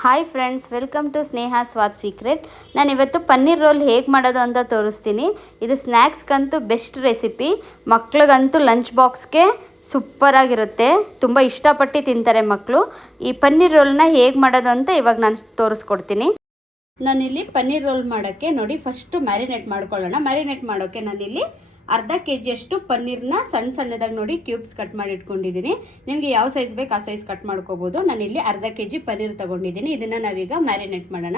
Hi friends, welcome to Sneha Swad secret. ನಾನು ಇವತ್ತು paneer roll ಹೇಗೆ ಮಾಡೋದು ಅಂತ ತೋರಿಸ್ತೀನಿ. ಇದು ಸ್ನ್ಯಾಕ್ಸ್ಗಂತೂ ಬೆಸ್ಟ್ ರೆಸಿಪಿ. ಮಕ್ಳಿಗಂತೂ ಲಂಚ್ ಬಾಕ್ಸ್ಗೆ ಸೂಪರಾಗಿರುತ್ತೆ. ತುಂಬ ಇಷ್ಟಪಟ್ಟು ತಿಂತಾರೆ ಮಕ್ಕಳು. ಈ ಪನ್ನೀರ್ ರೋಲ್ನ ಹೇಗೆ ಮಾಡೋದು ಅಂತ ಇವಾಗ ನಾನು ತೋರಿಸ್ಕೊಡ್ತೀನಿ. ನಾನಿಲ್ಲಿ ಪನ್ನೀರ್ ರೋಲ್ ಮಾಡೋಕ್ಕೆ ನೋಡಿ ಫಸ್ಟು ಮ್ಯಾರಿನೇಟ್ ಮಾಡ್ಕೊಳ್ಳೋಣ. ಮ್ಯಾರಿನೇಟ್ ಮಾಡೋಕ್ಕೆ ನಾನಿಲ್ಲಿ ಅರ್ಧ kg ಅಷ್ಟು ಪನ್ನೀರ್ನ ಸಣ್ಣದಾಗಿ ನೋಡಿ ಕ್ಯೂಬ್ಸ್ ಕಟ್ ಮಾಡಿ ಇಟ್ಕೊಂಡಿದ್ದೀನಿ. ನಿಮಗೆ ಯಾವ ಸೈಜ್ ಬೇಕು ಆ ಸೈಜ್ ಕಟ್ ಮಾಡ್ಕೋಬೋದು. ನಾನಿಲ್ಲಿ ಅರ್ಧ kg ಪನ್ನೀರ್ ತೊಗೊಂಡಿದ್ದೀನಿ. ಇದನ್ನು ನಾವೀಗ ಮ್ಯಾರಿನೇಟ್ ಮಾಡೋಣ.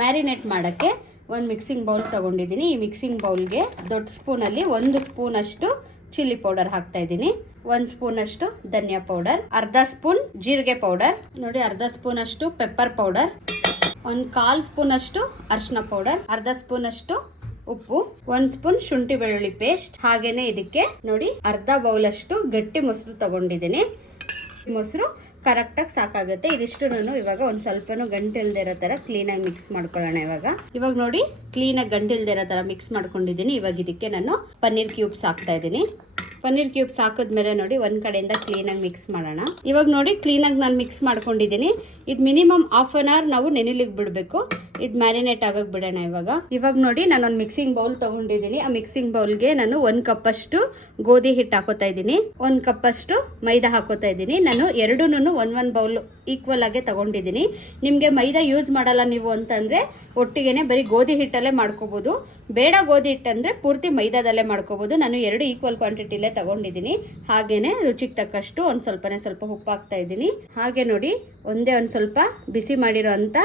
ಮ್ಯಾರಿನೇಟ್ ಮಾಡೋಕ್ಕೆ ಒಂದು ಮಿಕ್ಸಿಂಗ್ ಬೌಲ್ ತೊಗೊಂಡಿದ್ದೀನಿ. ಈ ಮಿಕ್ಸಿಂಗ್ ಬೌಲ್ಗೆ ದೊಡ್ಡ ಸ್ಪೂನಲ್ಲಿ 1 ಸ್ಪೂನಷ್ಟು ಚಿಲ್ಲಿ ಪೌಡರ್ ಹಾಕ್ತಾಯಿದ್ದೀನಿ. 1 ಸ್ಪೂನಷ್ಟು ಧನಿಯಾ ಪೌಡರ್, ಅರ್ಧ ಸ್ಪೂನ್ ಜೀರಿಗೆ ಪೌಡರ್, ನೋಡಿ ಅರ್ಧ ಸ್ಪೂನಷ್ಟು ಪೆಪ್ಪರ್ ಪೌಡರ್, 1/4 ಸ್ಪೂನಷ್ಟು ಅರಿಶಿನ ಪೌಡರ್, ಅರ್ಧ ಸ್ಪೂನಷ್ಟು ಉಪ್ಪು, 1 ಸ್ಪೂನ್ ಶುಂಠಿ ಬೆಳ್ಳುಳ್ಳಿ ಪೇಸ್ಟ್. ಹಾಗೇನೆ ಇದಕ್ಕೆ ನೋಡಿ ಅರ್ಧ ಬೌಲಷ್ಟು ಗಟ್ಟಿ ಮೊಸರು ತಗೊಂಡಿದ್ದೀನಿ. ಮೊಸರು ಕರೆಕ್ಟಾಗಿ ಸಾಕಾಗುತ್ತೆ. ಇದಿಷ್ಟು ಇವಾಗ ಒಂದು ಸ್ವಲ್ಪನೂ ಗಂಟಿಲ್ದೇ ಇರೋ ಥರ ಕ್ಲೀನಾಗಿ ಮಿಕ್ಸ್ ಮಾಡ್ಕೊಳ್ಳೋಣ. ಇವಾಗ ನೋಡಿ ಕ್ಲೀನಾಗಿ ಗಂಟಿಲ್ದೇ ಇರೋ ಥರ ಮಿಕ್ಸ್ ಮಾಡ್ಕೊಂಡಿದ್ದೀನಿ. ಇವಾಗ ಇದಕ್ಕೆ ನಾನು ಪನ್ನೀರ್ ಕ್ಯೂಬ್ಸ್ ಹಾಕ್ತಾ ಇದ್ದೀನಿ. ಪನ್ನೀರ್ ಕ್ಯೂಬ್ಸ್ ಹಾಕಿದ್ಮೇಲೆ ನೋಡಿ ಒಂದು ಕಡೆಯಿಂದ ಕ್ಲೀನಾಗಿ ಮಿಕ್ಸ್ ಮಾಡೋಣ. ಇವಾಗ ನೋಡಿ ಕ್ಲೀನಾಗಿ ನಾನು ಮಿಕ್ಸ್ ಮಾಡ್ಕೊಂಡಿದ್ದೀನಿ. ಇದು ಮಿನಿಮಮ್ ಹಾಫ್ ಆನ್ ಅವರ್ ನಾವು ನೆನೆಲಿಕ್ಕೆ ಬಿಡಬೇಕು. ಇದು ಮ್ಯಾರಿನೇಟ್ ಆಗೋಕೆ ಬಿಡೋಣ. ಇವಾಗ ನೋಡಿ ನಾನು ಒಂದು ಮಿಕ್ಸಿಂಗ್ ಬೌಲ್ ತೊಗೊಂಡಿದ್ದೀನಿ. ಆ ಮಿಕ್ಸಿಂಗ್ ಬೌಲ್ಗೆ ನಾನು 1 ಕಪ್ಪಷ್ಟು ಗೋಧಿ ಹಿಟ್ಟು ಹಾಕೋತಾ ಇದ್ದೀನಿ, 1 ಕಪ್ಪಷ್ಟು ಮೈದಾ ಹಾಕೋತಾ ಇದ್ದೀನಿ. ನಾನು ಎರಡೂನು 1 ಬೌಲ್ ಈಕ್ವಲ್ ಆಗಿ ತಗೊಂಡಿದ್ದೀನಿ. ನಿಮಗೆ ಮೈದಾ ಯೂಸ್ ಮಾಡಲ್ಲ ನೀವು ಅಂತಂದರೆ ಒಟ್ಟಿಗೆ ಬರೀ ಗೋಧಿ ಹಿಟ್ಟಲ್ಲೇ ಮಾಡ್ಕೋಬೋದು. ಬೇಡ ಗೋಧಿ ಹಿಟ್ಟು ಅಂದರೆ ಪೂರ್ತಿ ಮೈದಾದಲ್ಲೇ ಮಾಡ್ಕೋಬೋದು. ನಾನು 2 ಈಕ್ವಲ್ ಕ್ವಾಂಟಿಟಿಲೇ ತಗೊಂಡಿದ್ದೀನಿ. ಹಾಗೇನೆ ರುಚಿಗೆ ತಕ್ಕಷ್ಟು ಸ್ವಲ್ಪ ಉಪ್ಪು ಹಾಕ್ತಾ ಇದ್ದೀನಿ. ಹಾಗೆ ನೋಡಿ ಒಂದೇ ಒಂದು ಸ್ವಲ್ಪ ಬಿಸಿ ಮಾಡಿರೋ ಅಂಥ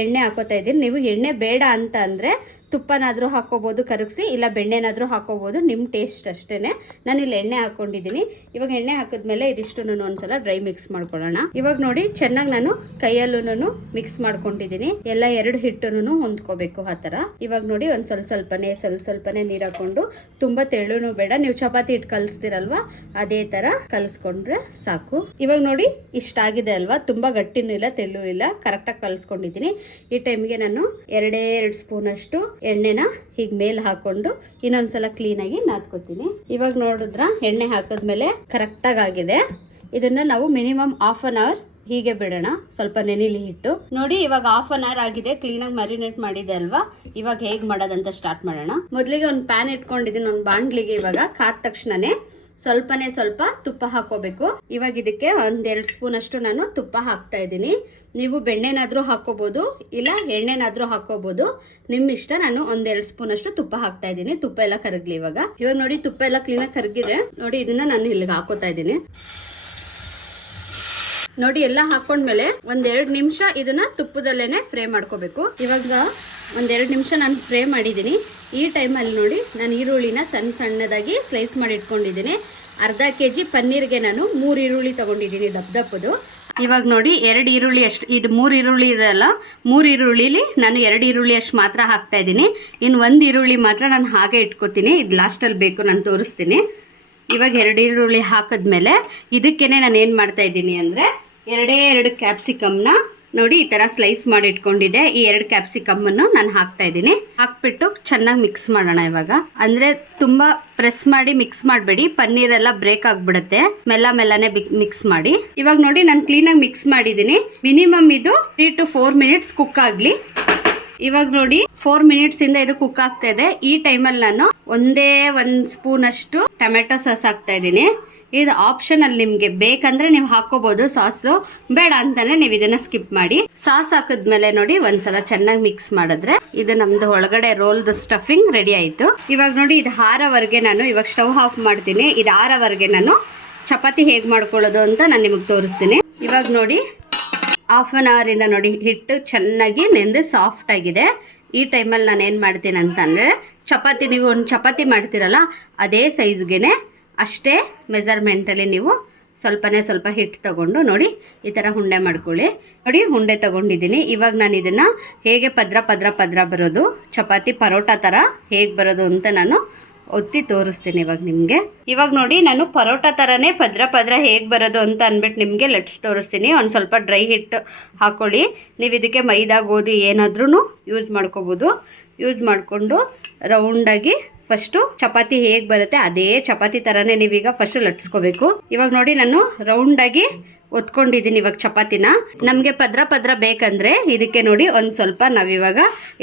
ಎಣ್ಣೆ ಹಾಕೋತಾ ಇದ್ದೀನಿ. ನೀವು ಎಣ್ಣೆ ಬೇಡ ಅಂತ ಅಂದರೆ ತುಪ್ಪನಾದರೂ ಹಾಕೋಬೋದು ಕರಗಿಸಿ, ಇಲ್ಲ ಬೆಣ್ಣೆನಾದರೂ ಹಾಕೋಬೋದು, ನಿಮ್ಮ ಟೇಸ್ಟ್ ಅಷ್ಟೇ. ನಾನಿಲ್ಲಿ ಎಣ್ಣೆ ಹಾಕ್ಕೊಂಡಿದ್ದೀನಿ. ಇವಾಗ ಎಣ್ಣೆ ಹಾಕಿದ್ಮೇಲೆ ಇದಿಷ್ಟು ಒಂದ್ಸಲ ಡ್ರೈ ಮಿಕ್ಸ್ ಮಾಡ್ಕೊಳ್ಳೋಣ. ಇವಾಗ ನೋಡಿ ಚೆನ್ನಾಗಿ ನಾನು ಕೈಯಲ್ಲೂ ಮಿಕ್ಸ್ ಮಾಡ್ಕೊಂಡಿದ್ದೀನಿ. ಎಲ್ಲ 2 ಹಿಟ್ಟನ್ನು ಹೊಂದ್ಕೋಬೇಕು ಆ ಥರ. ಇವಾಗ ನೋಡಿ ಒಂದು ಸ್ವಲ್ಪನೇ ನೀರು ಹಾಕೊಂಡು, ತುಂಬ ತೆಳುನೂ ಬೇಡ. ನೀವು ಚಪಾತಿ ಹಿಟ್ಟು ಕಲಿಸ್ತೀರಲ್ವಾ ಅದೇ ಥರ ಕಲಿಸ್ಕೊಂಡ್ರೆ ಸಾಕು. ಇವಾಗ ನೋಡಿ ಇಷ್ಟಾಗಿದೆ ಅಲ್ವಾ, ತುಂಬ ಗಟ್ಟಿನೂ ಇಲ್ಲ ತೆಳು ಇಲ್ಲ, ಕರೆಕ್ಟಾಗಿ ಕಲಿಸ್ಕೊಂಡಿದ್ದೀನಿ. ಈ ಟೈಮ್ಗೆ ನಾನು 2 ಸ್ಪೂನಷ್ಟು ಎಣ್ಣೆನ ಹೀಗೆ ಮೇಲೆ ಹಾಕೊಂಡು ಇನ್ನೊಂದ್ಸಲ ಕ್ಲೀನಾಗಿ ನಾದ್ಕೋತೀನಿ. ಇವಾಗ ನೋಡಿದ್ರ ಎಣ್ಣೆ ಹಾಕಿದ್ಮೇಲೆ ಕರೆಕ್ಟಾಗಿ ಆಗಿದೆ. ಇದನ್ನ ನಾವು ಮಿನಿಮಮ್ ಹಾಫ್ ಆನ್ ಅವರ್ ಹೀಗೆ ಬಿಡೋಣ, ಸ್ವಲ್ಪ ನೆನಿಲಿ ಹಿಟ್ಟು. ನೋಡಿ ಇವಾಗ ಹಾಫ್ ಆನ್ ಅವರ್ ಆಗಿದೆ, ಕ್ಲೀನಾಗಿ ಮ್ಯಾರಿನೇಟ್ ಮಾಡಿದೆ ಅಲ್ವಾ. ಇವಾಗ ಹೇಗೆ ಮಾಡೋದಂತ ಸ್ಟಾರ್ಟ್ ಮಾಡೋಣ. ಮೊದಲಿಗೆ ಒಂದು ಪ್ಯಾನ್ ಇಟ್ಕೊಂಡಿದ್ದೀನಿ, ಒಂದು ಬಾಂಡ್ಲಿಗೆ. ಇವಾಗ ಕಾದ ತಕ್ಷಣನೇ ಸ್ವಲ್ಪ ತುಪ್ಪ ಹಾಕೋಬೇಕು. ಇವಾಗ ಇದಕ್ಕೆ 1-2 ಸ್ಪೂನ್ ಅಷ್ಟು ನಾನು ತುಪ್ಪ ಹಾಕ್ತಾ ಇದ್ದೀನಿ. ನೀವು ಬೆಣ್ಣೆನಾದ್ರೂ ಹಾಕೋಬಹುದು, ಇಲ್ಲ ಎಣ್ಣೆನಾದ್ರೂ ಹಾಕೋಬಹುದು, ನಿಮ್ಮ ಇಷ್ಟ. ನಾನು 1-2 ಸ್ಪೂನ್ ಅಷ್ಟು ತುಪ್ಪ ಹಾಕ್ತಾ ಇದ್ದೀನಿ. ತುಪ್ಪ ಎಲ್ಲ ಕರಗ್ಲಿ. ಇವಾಗ ನೋಡಿ ತುಪ್ಪ ಎಲ್ಲ ಕ್ಲೀನಾಗಿ ಕರಗಿದೆ. ನೋಡಿ ಇದನ್ನ ನಾನು ಇಲ್ಲಿಗೆ ಹಾಕೋತಾ ಇದ್ದೀನಿ. ನೋಡಿ ಎಲ್ಲ ಹಾಕೊಂಡ್ಮೇಲೆ 1-2 ನಿಮಿಷ ಇದನ್ನ ತುಪ್ಪದಲ್ಲೇನೆ ಫ್ರೈ ಮಾಡ್ಕೋಬೇಕು. ಇವಾಗ 1-2 ನಿಮಿಷ ನಾನು ಫ್ರೈ ಮಾಡಿದ್ದೀನಿ. ಈ ಟೈಮಲ್ಲಿ ನೋಡಿ ನಾನು ಈರುಳ್ಳಿನ ಸಣ್ಣದಾಗಿ ಸ್ಲೈಸ್ ಮಾಡಿ ಇಟ್ಕೊಂಡಿದ್ದೀನಿ. ಅರ್ಧ kg ಪನ್ನೀರ್ಗೆ ನಾನು 3 ಈರುಳ್ಳಿ ತಗೊಂಡಿದ್ದೀನಿ, ದಪ್ಪದು. ಇವಾಗ ನೋಡಿ 2 ಈರುಳ್ಳಿ ಅಷ್ಟು, ಇದು 3 ಈರುಳ್ಳಿ ಇದೆಲ್ಲ, 3 ಈರುಳ್ಳಿಲಿ ನಾನು 2 ಈರುಳ್ಳಿ ಅಷ್ಟು ಮಾತ್ರ ಹಾಕ್ತಾ ಇದ್ದೀನಿ. ಇನ್ನು 1 ಈರುಳ್ಳಿ ಮಾತ್ರ ನಾನು ಹಾಗೆ ಇಟ್ಕೋತೀನಿ. ಇದು ಲಾಸ್ಟಲ್ಲಿ ಬೇಕು, ನಾನು ತೋರಿಸ್ತೀನಿ. ಇವಾಗ 2 ಈರುಳ್ಳಿ ಹಾಕಿದ್ಮೇಲೆ ಇದಕ್ಕೇನೆ ನಾನು ಏನು ಮಾಡ್ತಾ ಇದ್ದೀನಿ ಅಂದರೆ 2 ಕ್ಯಾಪ್ಸಿಕಮ್ನ ನೋಡಿ ಈ ಥರ ಸ್ಲೈಸ್ ಮಾಡಿ ಇಟ್ಕೊಂಡಿದ್ದೆ. ಈ 2 ಕ್ಯಾಪ್ಸಿಕಮ್ಮನ್ನು ನಾನು ಹಾಕ್ತಾ ಇದ್ದೀನಿ. ಹಾಕ್ಬಿಟ್ಟು ಚೆನ್ನಾಗಿ ಮಿಕ್ಸ್ ಮಾಡೋಣ. ಇವಾಗ ಅಂದರೆ ತುಂಬ ಪ್ರೆಸ್ ಮಾಡಿ ಮಿಕ್ಸ್ ಮಾಡಬೇಡಿ, ಪನ್ನೀರೆಲ್ಲ ಬ್ರೇಕ್ ಆಗಿಬಿಡುತ್ತೆ. ಮೆಲ್ಲನೆ ಮಿಕ್ಸ್ ಮಾಡಿ. ಇವಾಗ ನೋಡಿ ನಾನು ಕ್ಲೀನಾಗಿ ಮಿಕ್ಸ್ ಮಾಡಿದ್ದೀನಿ. ಮಿನಿಮಮ್ ಇದು 3 to 4 ಮಿನಿಟ್ಸ್ ಕುಕ್ ಆಗಲಿ. ಇವಾಗ ನೋಡಿ 4 ಮಿನಿಟ್ಸ್ ಇಂದ ಇದು ಕುಕ್ ಆಗ್ತಾ ಇದೆ. ಈ ಟೈಮಲ್ಲಿ ನಾನು 1 ಸ್ಪೂನ್ ಅಷ್ಟು ಟೊಮೆಟೊ ಸಾಸ್ ಹಾಕ್ತಾ ಇದ್ದೀನಿ. ಇದು ಆಪ್ಷನಲ್, ನಿಮಗೆ ಬೇಕಂದ್ರೆ ನೀವು ಹಾಕೋಬಹುದು ಸಾಸು, ಬೇಡ ಅಂತಾನೆ ನೀವು ಇದನ್ನ ಸ್ಕಿಪ್ ಮಾಡಿ. ಸಾಸ್ ಹಾಕಿದ್ಮೇಲೆ ನೋಡಿ ಒಂದ್ಸಲ ಚೆನ್ನಾಗಿ ಮಿಕ್ಸ್ ಮಾಡಿದ್ರೆ ಇದು ನಮ್ದು ಒಳಗಡೆ ರೋಲ್ದು ಸ್ಟಫಿಂಗ್ ರೆಡಿ ಆಯ್ತು. ಇವಾಗ ನೋಡಿ ಇದು ಆರೋವರೆಗೆ ನಾನು ಇವಾಗ ಸ್ಟವ್ ಆಫ್ ಮಾಡ್ತೀನಿ. ಇದು ಆರೋವರೆಗೆ ನಾನು ಚಪಾತಿ ಹೇಗೆ ಮಾಡ್ಕೊಳ್ಳೋದು ಅಂತ ನಾನು ನಿಮಗೆ ತೋರಿಸ್ತೀನಿ. ಇವಾಗ ನೋಡಿ ಹಾಫ್ ಆನ್ ಅವರ್ ಇಂದ ನೋಡಿ ಹಿಟ್ಟು ಚೆನ್ನಾಗಿ ನೆಂದು ಸಾಫ್ಟ್ ಆಗಿದೆ. ಈ ಟೈಮಲ್ಲಿ ನಾನು ಏನು ಮಾಡ್ತೀನಿ ಅಂತಂದರೆ ಚಪಾತಿ, ನೀವು ಒಂದು ಚಪಾತಿ ಮಾಡ್ತೀರಲ್ಲ ಅದೇ ಸೈಜ್ಗೆ ಅಷ್ಟೇ ಮೆಜರ್ಮೆಂಟಲ್ಲಿ ನೀವು ಸ್ವಲ್ಪ ಹಿಟ್ಟು ತಗೊಂಡು ನೋಡಿ ಈ ಥರ ಉಂಡೆ ಮಾಡ್ಕೊಳ್ಳಿ. ನೋಡಿ ಉಂಡೆ ತಗೊಂಡಿದ್ದೀನಿ. ಇವಾಗ ನಾನು ಇದನ್ನು ಹೇಗೆ ಪದ್ರ ಬರೋದು, ಚಪಾತಿ ಪರೋಟ ಥರ ಹೇಗೆ ಬರೋದು ಅಂತ ನಾನು ಒತ್ತಿ ತೋರಿಸ್ತೀನಿ ಇವಾಗ ನಿಮಗೆ. ಇವಾಗ ನೋಡಿ ನಾನು ಪರೋಟ ಥರನೇ ಪದ್ರ ಹೇಗೆ ಬರೋದು ಅಂತ ಅಂದ್ಬಿಟ್ಟು ನಿಮಗೆ ಲಟ್ಸ್ ತೋರಿಸ್ತೀನಿ. ಒಂದು ಸ್ವಲ್ಪ ಡ್ರೈ ಹಿಟ್ಟು ಹಾಕ್ಕೊಳ್ಳಿ. ನೀವು ಇದಕ್ಕೆ ಮೈದಾ ಗೋಧಿ ಏನಾದ್ರೂ ಯೂಸ್ ಮಾಡ್ಕೋಬೋದು. ಯೂಸ್ ಮಾಡಿಕೊಂಡು ರೌಂಡಾಗಿ ಫಸ್ಟು ಚಪಾತಿ ಹೇಗೆ ಬರುತ್ತೆ ಅದೇ ಚಪಾತಿ ಥರನೇ ನೀವೀಗ ಫಸ್ಟು ಲಟ್ಸ್ಕೋಬೇಕು. ಇವಾಗ ನೋಡಿ ನಾನು ರೌಂಡಾಗಿ ಒತ್ಕೊಂಡಿದ್ದೀನಿ ಇವಾಗ ಚಪಾತಿನ. ನಮಗೆ ಪದ್ರ ಪದ್ರ ಬೇಕಂದರೆ ಇದಕ್ಕೆ ನೋಡಿ ಒಂದು ಸ್ವಲ್ಪ ನಾವಿವಾಗ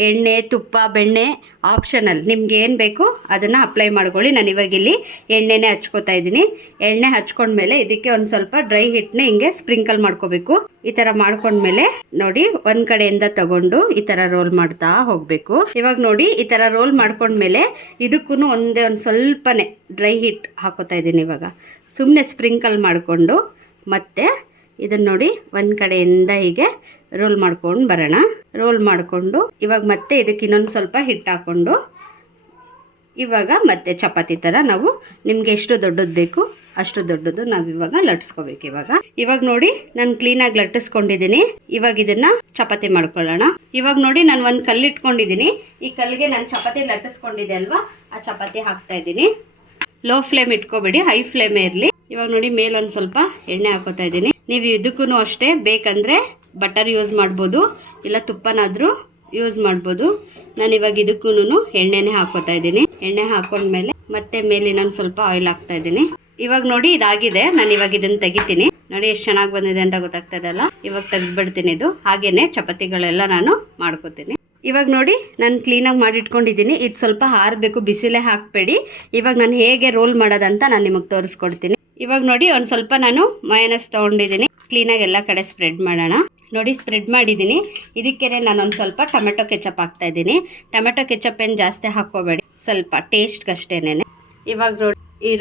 ಎಣ್ಣೆ ತುಪ್ಪ ಬೆಣ್ಣೆ ಆಪ್ಷನಲ್, ನಿಮ್ಗೆ ಏನು ಬೇಕು ಅದನ್ನು ಅಪ್ಲೈ ಮಾಡ್ಕೊಳ್ಳಿ. ನಾನು ಇವಾಗ ಇಲ್ಲಿ ಎಣ್ಣೆನೇ ಹಚ್ಕೋತಾ ಇದ್ದೀನಿ. ಎಣ್ಣೆ ಹಚ್ಕೊಂಡ್ಮೇಲೆ ಇದಕ್ಕೆ ಒಂದು ಸ್ವಲ್ಪ ಡ್ರೈ ಹಿಟ್ಟನ್ನ ಹಿಂಗೆ ಸ್ಪ್ರಿಂಕಲ್ ಮಾಡ್ಕೋಬೇಕು. ಈ ಥರ ಮಾಡ್ಕೊಂಡ್ಮೇಲೆ ನೋಡಿ ಒಂದು ಕಡೆಯಿಂದ ತಗೊಂಡು ಈ ಥರ ರೋಲ್ ಮಾಡ್ತಾ ಹೋಗಬೇಕು. ಇವಾಗ ನೋಡಿ ಈ ಥರ ರೋಲ್ ಮಾಡ್ಕೊಂಡ್ಮೇಲೆ ಇದಕ್ಕೂ ಒಂದು ಸ್ವಲ್ಪನೇ ಡ್ರೈ ಹಿಟ್ ಹಾಕೋತಾ ಇದ್ದೀನಿ. ಇವಾಗ ಸುಮ್ಮನೆ ಸ್ಪ್ರಿಂಕಲ್ ಮಾಡಿಕೊಂಡು ಮತ್ತೆ ಇದನ್ನು ನೋಡಿ ಒಂದು ಕಡೆಯಿಂದ ಹೀಗೆ ರೋಲ್ ಮಾಡ್ಕೊಂಡು ಬರೋಣ. ರೋಲ್ ಮಾಡಿಕೊಂಡು ಇವಾಗ ಮತ್ತೆ ಇದಕ್ಕೆ ಇನ್ನೊಂದು ಸ್ವಲ್ಪ ಹಿಟ್ಟು ಹಾಕ್ಕೊಂಡು ಇವಾಗ ಮತ್ತೆ ಚಪಾತಿ ಥರ ನಾವು ನಿಮಗೆ ಎಷ್ಟು ದೊಡ್ಡದು ಬೇಕು ಅಷ್ಟು ದೊಡ್ಡದು ನಾವು ಇವಾಗ ಲಟ್ಸ್ಕೋಬೇಕು. ಇವಾಗ ನೋಡಿ ನಾನು ಕ್ಲೀನಾಗಿ ಲಟ್ಟಿಸ್ಕೊಂಡಿದ್ದೀನಿ. ಇವಾಗ ಇದನ್ನ ಚಪಾತಿ ಮಾಡ್ಕೊಳ್ಳೋಣ. ಇವಾಗ ನೋಡಿ ನಾನು ಒಂದು ಕಲ್ಲು ಇಟ್ಕೊಂಡಿದ್ದೀನಿ. ಈ ಕಲ್ಲಿಗೆ ನಾನು ಚಪಾತಿ ಲಟ್ಟಿಸ್ಕೊಂಡಿದ್ದೆ ಅಲ್ವಾ, ಆ ಚಪಾತಿ ಹಾಕ್ತಾ ಇದ್ದೀನಿ. ಲೋ ಫ್ಲೇಮ್ ಇಟ್ಕೋಬೇಡಿ, ಹೈ ಫ್ಲೇಮೇ ಇರಲಿ. ಇವಾಗ ನೋಡಿ ಮೇಲೊಂದು ಸ್ವಲ್ಪ ಎಣ್ಣೆ ಹಾಕೋತಾ ಇದ್ದೀನಿ. ನೀವು ಇದಕ್ಕೂ ಅಷ್ಟೇ ಬೇಕಂದರೆ ಬಟರ್ ಯೂಸ್ ಮಾಡ್ಬೋದು, ಇಲ್ಲ ತುಪ್ಪನಾದರೂ ಯೂಸ್ ಮಾಡ್ಬೋದು. ನಾನು ಇವಾಗ ಇದಕ್ಕೂ ಎಣ್ಣೆನೇ ಹಾಕೋತಾ ಇದ್ದೀನಿ. ಎಣ್ಣೆ ಹಾಕೊಂಡ್ಮೇಲೆ ಮತ್ತೆ ಮೇಲೆ ಇನ್ನೊಂದು ಸ್ವಲ್ಪ ಆಯಿಲ್ ಹಾಕ್ತಾ ಇದ್ದೀನಿ. ಇವಾಗ ನೋಡಿ ಇದಾಗಿದೆ. ನಾನು ಇವಾಗ ಇದನ್ನು ತೆಗಿತೀನಿ. ನೋಡಿ ಎಷ್ಟು ಚೆನ್ನಾಗಿ ಬಂದಿದೆ ಅಂತ ಗೊತ್ತಾಗ್ತಾ ಇದೆಯಲ್ಲ. ಇವಾಗ ತೆಗೆದ್ಬಿಡ್ತೀನಿ. ಇದು ಹಾಗೇನೆ ಚಪಾತಿಗಳೆಲ್ಲ ನಾನು ಮಾಡ್ಕೋತೀನಿ. ಇವಾಗ ನೋಡಿ ನಾನು ಕ್ಲೀನಾಗಿ ಮಾಡಿಟ್ಕೊಂಡಿದ್ದೀನಿ. ಇದು ಸ್ವಲ್ಪ ಆರಬೇಕು, ಬಿಸಿಲೇ ಹಾಕಬೇಡಿ. ಇವಾಗ ನಾನು ಹೇಗೆ ರೋಲ್ ಮಾಡೋದಂತ ನಾನು ನಿಮಗೆ ತೋರಿಸ್ಕೊಡ್ತೀನಿ. ಇವಾಗ ನೋಡಿ ಒಂದು ಸ್ವಲ್ಪ ನಾನು ಮಯೋನೈಸ್ ತೊಗೊಂಡಿದ್ದೀನಿ. ಕ್ಲೀನಾಗಿ ಎಲ್ಲ ಕಡೆ ಸ್ಪ್ರೆಡ್ ಮಾಡೋಣ. ನೋಡಿ ಸ್ಪ್ರೆಡ್ ಮಾಡಿದ್ದೀನಿ. ಇದಕ್ಕೆ ನಾನು ಒಂದು ಸ್ವಲ್ಪ ಟೊಮೆಟೊ ಕೆಚಪ್ ಹಾಕ್ತಾ ಇದ್ದೀನಿ. ಟೊಮೆಟೊ ಕೆಚಪ್ ಏನು ಜಾಸ್ತಿ ಹಾಕ್ಕೋಬೇಡಿ, ಸ್ವಲ್ಪ ಟೇಸ್ಟ್ಗಷ್ಟೇನೆ. ಇವಾಗ ನೋಡಿ ಈ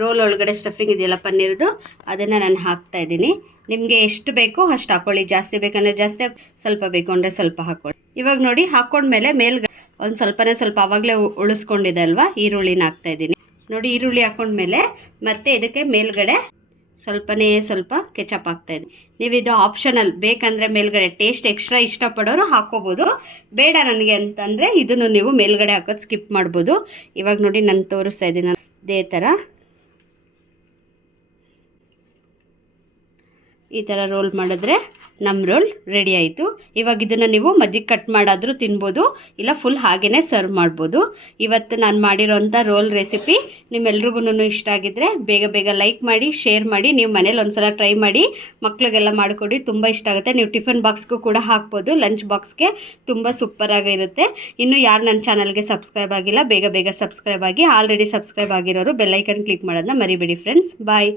ರೋಲ್ ಒಳಗಡೆ ಸ್ಟಫಿಂಗ್ ಇದೆಯಲ್ಲ ಪನ್ನೀರ್ದು, ಅದನ್ನು ನಾನು ಹಾಕ್ತಾ ಇದ್ದೀನಿ. ನಿಮಗೆ ಎಷ್ಟು ಬೇಕೋ ಅಷ್ಟು ಹಾಕ್ಕೊಳ್ಳಿ. ಜಾಸ್ತಿ ಬೇಕಂದರೆ ಜಾಸ್ತಿ, ಸ್ವಲ್ಪ ಬೇಕು ಅಂದರೆ ಸ್ವಲ್ಪ ಹಾಕ್ಕೊಳ್ಳಿ. ಇವಾಗ ನೋಡಿ ಹಾಕ್ಕೊಂಡ್ಮೇಲೆ ಮೇಲ್ಗಡೆ ಒಂದು ಸ್ವಲ್ಪ ಆವಾಗಲೇ ಉಳಿಸ್ಕೊಂಡಿದೆ ಅಲ್ವಾ, ಈರುಳ್ಳಿನ ಹಾಕ್ತಾ ಇದ್ದೀನಿ. ನೋಡಿ ಈರುಳ್ಳಿ ಹಾಕ್ಕೊಂಡ್ಮೇಲೆ ಮತ್ತೆ ಇದಕ್ಕೆ ಮೇಲ್ಗಡೆ ಸ್ವಲ್ಪ ಕೆಚಪ್ ಹಾಕ್ತಾಯಿದ್ದೀನಿ. ನೀವು ಇದು ಆಪ್ಷನಲ್, ಬೇಕಂದರೆ ಮೇಲ್ಗಡೆ ಟೇಸ್ಟ್ ಎಕ್ಸ್ಟ್ರಾ ಇಷ್ಟಪಡೋರು ಹಾಕ್ಕೋಬೋದು. ಬೇಡ ನನಗೆ ಅಂತಂದರೆ ಇದನ್ನು ನೀವು ಮೇಲ್ಗಡೆ ಹಾಕೋದು ಸ್ಕಿಪ್ ಮಾಡ್ಬೋದು. ಇವಾಗ ನೋಡಿ ನಾನು ತೋರಿಸ್ತಾ ಇದ್ದೀನಿ ಇದೇ ಥರ ಈ ಥರ ರೋಲ್ ಮಾಡಿದ್ರೆ ನಮ್ಮ ರೋಲ್ ರೆಡಿ ಆಯಿತು. ಇವಾಗ ಇದನ್ನು ನೀವು ಮಧ್ಯಕ್ಕೆ ಕಟ್ ಮಾಡಾದರೂ ತಿನ್ಬೋದು, ಇಲ್ಲ ಫುಲ್ ಹಾಗೇ ಸರ್ವ್ ಮಾಡ್ಬೋದು. ಇವತ್ತು ನಾನು ಮಾಡಿರೋಂಥ ರೋಲ್ ರೆಸಿಪಿ ನಿಮ್ಮೆಲ್ರಿಗೂ ಇಷ್ಟ ಆಗಿದ್ದರೆ ಬೇಗ ಲೈಕ್ ಮಾಡಿ, ಶೇರ್ ಮಾಡಿ. ನೀವು ಮನೇಲಿ ಒಂದ್ಸಲ ಟ್ರೈ ಮಾಡಿ, ಮಕ್ಳಿಗೆಲ್ಲ ಮಾಡಿಕೊಡಿ, ತುಂಬ ಇಷ್ಟ ಆಗುತ್ತೆ. ನೀವು ಟಿಫನ್ ಬಾಕ್ಸ್ಗೂ ಕೂಡ ಹಾಕ್ಬೋದು, ಲಂಚ್ ಬಾಕ್ಸ್ಗೆ ತುಂಬ ಸೂಪರಾಗಿರುತ್ತೆ. ಇನ್ನು ಯಾರು ನನ್ನ ಚಾನಲ್ಗೆ ಸಬ್ಸ್ಕ್ರೈಬ್ ಆಗಿಲ್ಲ ಬೇಗ ಸಬ್ಸ್ಕ್ರೈಬ್ ಆಗಿ. ಆಲ್ರೆಡಿ ಸಬ್ಸ್ಕ್ರೈಬ್ ಆಗಿರೋರು ಬೆಲ್ಲೈಕನ್ ಕ್ಲಿಕ್ ಮಾಡೋದನ್ನ ಮರಿಬೇಡಿ ಫ್ರೆಂಡ್ಸ್. ಬಾಯ್.